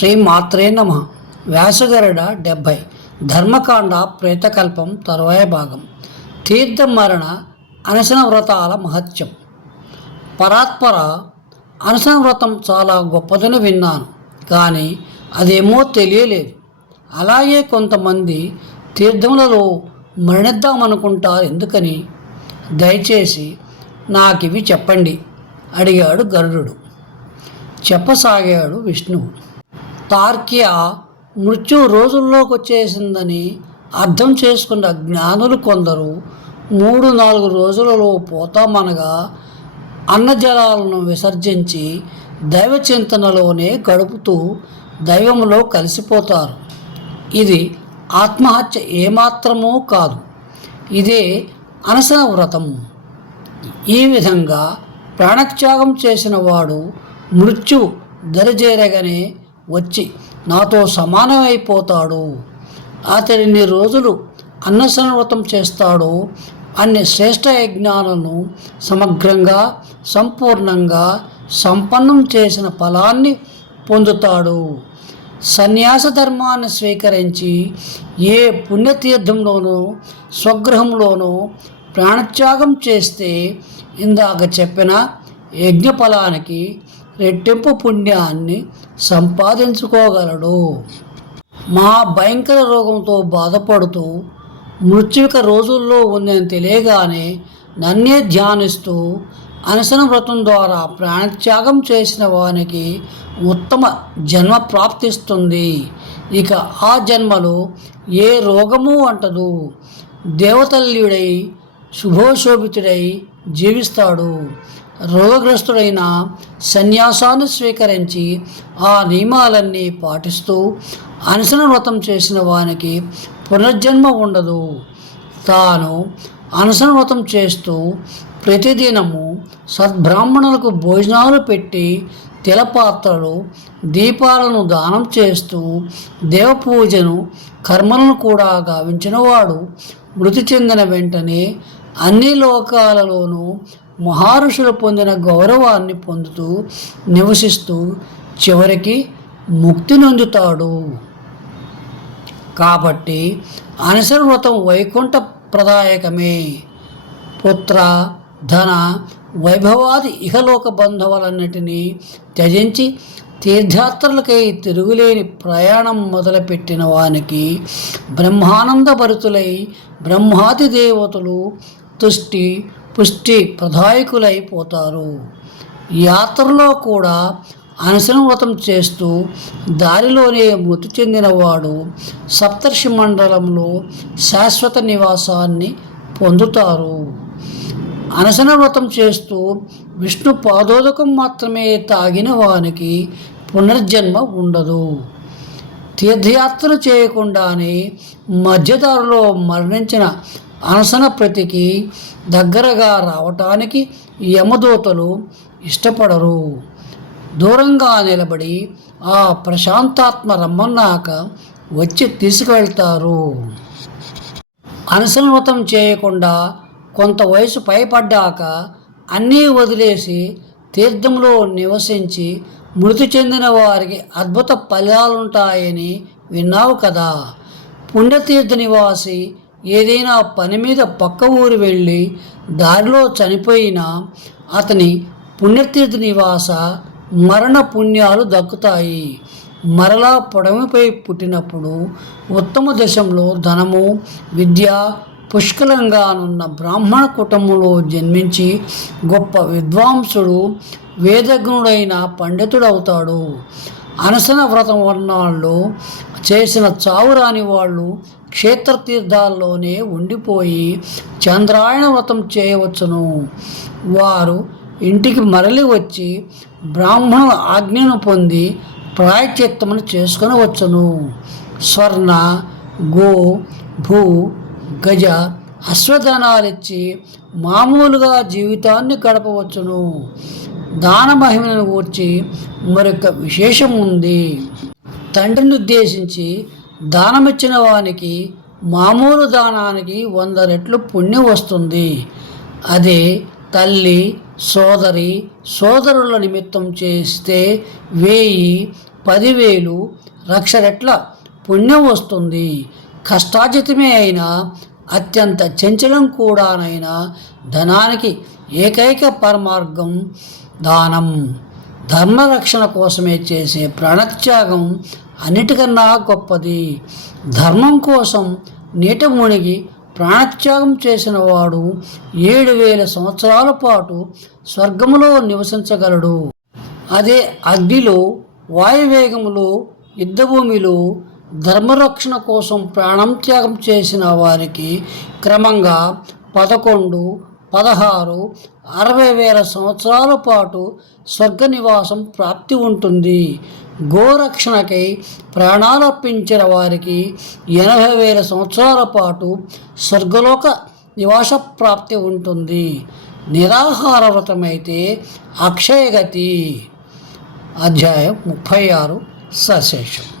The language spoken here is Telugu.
శ్రీ మాత్రే నమ. వ్యాసగరుడ డెబ్భై. ధర్మకాండ ప్రేతకల్పం తరువాయ భాగం. తీర్థం మరణ అనశన వ్రతాల మహత్యం. పరాత్పర అనశన వ్రతం చాలా గొప్పదని విన్నాను కానీ అదేమో తెలియలేదు. అలాగే కొంతమంది తీర్థములలో మరణిద్దామనుకుంటారు ఎందుకని? దయచేసి నాకివి చెప్పండి అడిగాడు గరుడు చెప్పసాగాడు విష్ణువు. తార్కియ మృత్యు రోజుల్లోకి వచ్చేసిందని అర్థం చేసుకున్న జ్ఞానులు కొందరు మూడు నాలుగు రోజులలో పోతామనగా అన్నజలాలను విసర్జించి దైవ చింతనలోనే గడుపుతూ దైవంలో కలిసిపోతారు. ఇది ఆత్మహత్య ఏమాత్రమూ కాదు. ఇదే అనసన వ్రతం ఈ విధంగా ప్రాణత్యాగం చేసిన వాడు మృత్యు దరిచేరగానే వచ్చి నాతో సమానమైపోతాడు. అతడిని రోజులు అన్నసన చేస్తాడో అన్ని శ్రేష్ట యజ్ఞాలను సమగ్రంగా సంపూర్ణంగా సంపన్నం చేసిన ఫలాన్ని పొందుతాడు. సన్యాస ధర్మాన్ని స్వీకరించి ఏ పుణ్యతీర్థంలోనూ స్వగృహంలోనో ప్రాణత్యాగం చేస్తే ఇందాక చెప్పిన యజ్ఞ ఫలానికి రెట్టింపు పుణ్యాన్ని సంపాదించుకోగలడు. మా భయంకర రోగంతో బాధపడుతూ మృత్యుక రోజుల్లో ఉందని తెలియగానే నన్నే ధ్యానిస్తూ అనసన వ్రతం ద్వారా ప్రాణత్యాగం చేసిన వానికి ఉత్తమ జన్మ ప్రాప్తిస్తుంది. ఇక ఆ జన్మలో ఏ రోగము అంటదు. దేవతల్యుడై శుభోశోభితుడై జీవిస్తాడు. రోగగ్రస్తుడైన సన్యాసాన్ని స్వీకరించి ఆ నియమాలన్నీ పాటిస్తూ అనసన వ్రతం చేసిన వానికి పునర్జన్మ ఉండదు. తాను అనసన వ్రతం చేస్తూ ప్రతిదినము సద్బ్రాహ్మణులకు భోజనాలు పెట్టి తిలపాత్రలు దీపాలను దానం చేస్తూ దేవపూజను కర్మలను కూడా గావించినవాడు. మృతి చెందిన వెంటనే అన్ని లోకాలలోనూ మహర్షులు పొందిన గౌరవాన్ని పొందుతూ నివసిస్తూ చివరికి ముక్తి నొందుతాడు. కాబట్టి అనసర వైకుంఠ ప్రదాయకమే. పుత్ర ధన వైభవాది ఇహలోక బంధువులన్నిటినీ త్యజించి తీర్థయాత్రలకై తిరుగులేని ప్రయాణం మొదలుపెట్టిన వానికి బ్రహ్మానందభరితులై బ్రహ్మాది దేవతలు తుష్టి పుష్టి ప్రదాయకులైపోతారు యాత్రలో కూడా అనశన వ్రతం చేస్తూ దారిలోనే మృతి చెందినవాడు సప్తర్షి మండలంలో శాశ్వత నివాసాన్ని పొందుతారు. అనశన వ్రతం చేస్తూ విష్ణు పాదోదకం మాత్రమే తాగిన వానికి పునర్జన్మ ఉండదు. తీర్థయాత్ర చేయకుండానే మధ్యదారిలో మరణించిన అనసన ప్రతికి దగ్గరగా రావటానికి యమదూతలు ఇష్టపడరు. దూరంగా నిలబడి ఆ ప్రశాంతాత్మ రమ్మన్నాక వచ్చి తీసుకువెళ్తారు అనసన చేయకుండా కొంత వయసు పైపడ్డాక అన్నీ వదిలేసి తీర్థంలో నివసించి మృతి చెందిన వారికి అద్భుత ఫలాలుంటాయని విన్నావు కదా. పుణ్యతీర్థ నివాసి ఏదైనా పని మీద పక్క ఊరు వెళ్ళి దారిలో చనిపోయినా అతని పుణ్యతీర్థ నివాస మరణ పుణ్యాలు దక్కుతాయి. మరలా పొడమిపై పుట్టినప్పుడు ఉత్తమ దశంలో ధనము విద్య పుష్కలంగానున్న బ్రాహ్మణ కుటుంబంలో జన్మించి గొప్ప విద్వాంసుడు వేదజ్ఞుడైన పండితుడవుతాడు. అనసన వ్రతం వర్ణాల్లో చేసిన చావురాని వాళ్ళు క్షేత్రతీర్థాల్లోనే ఉండిపోయి చంద్రాయణ వ్రతం చేయవచ్చును. వారు ఇంటికి మరలి వచ్చి బ్రాహ్మణుల ఆజ్ఞను పొంది ప్రాయచిత్తమును చేసుకుని వచ్చును స్వర్ణ గో భూ గజ అశ్వధనాలిచ్చి మామూలుగా జీవితాన్ని గడపవచ్చును. దాన మహిమను గూర్చి మరొక విశేషం ఉంది తండ్రిని ఉద్దేశించి దానమిచ్చిన వానికి మామూలు దానానికి వంద రెట్లు పుణ్యం వస్తుంది. అదే తల్లి సోదరి సోదరుల నిమిత్తం చేస్తే వేయి పదివేలు లక్ష రెట్ల పుణ్యం వస్తుంది. కష్టాజితమే అయినా అత్యంత చంచలం కూడానైనా ధనానికి ఏకైక పరమార్గం దానం. ధర్మరక్షణ కోసమే చేసే ప్రాణత్యాగం అన్నిటికన్నా గొప్పది. ధర్మం కోసం నీట మునిగి ప్రాణత్యాగం చేసిన వాడు ఏడు వేల సంవత్సరాల పాటు స్వర్గములో నివసించగలడు. అదే అగ్నిలో వాయువేగములో యుద్ధభూమిలో ధర్మరక్షణ కోసం ప్రాణం త్యాగం చేసిన వారికి క్రమంగా పదకొండు పదహారు అరవై వేల సంవత్సరాల పాటు స్వర్గ నివాసం ప్రాప్తి ఉంటుంది. గోరక్షణకై ప్రాణాలర్పించిన వారికి ఎనభై వేల సంవత్సరాల పాటు స్వర్గలోక నివాస ప్రాప్తి ఉంటుంది. నిరాహార వ్రతమైతే అక్షయగతి. అధ్యాయం ముప్పై ఆరు సశేషం.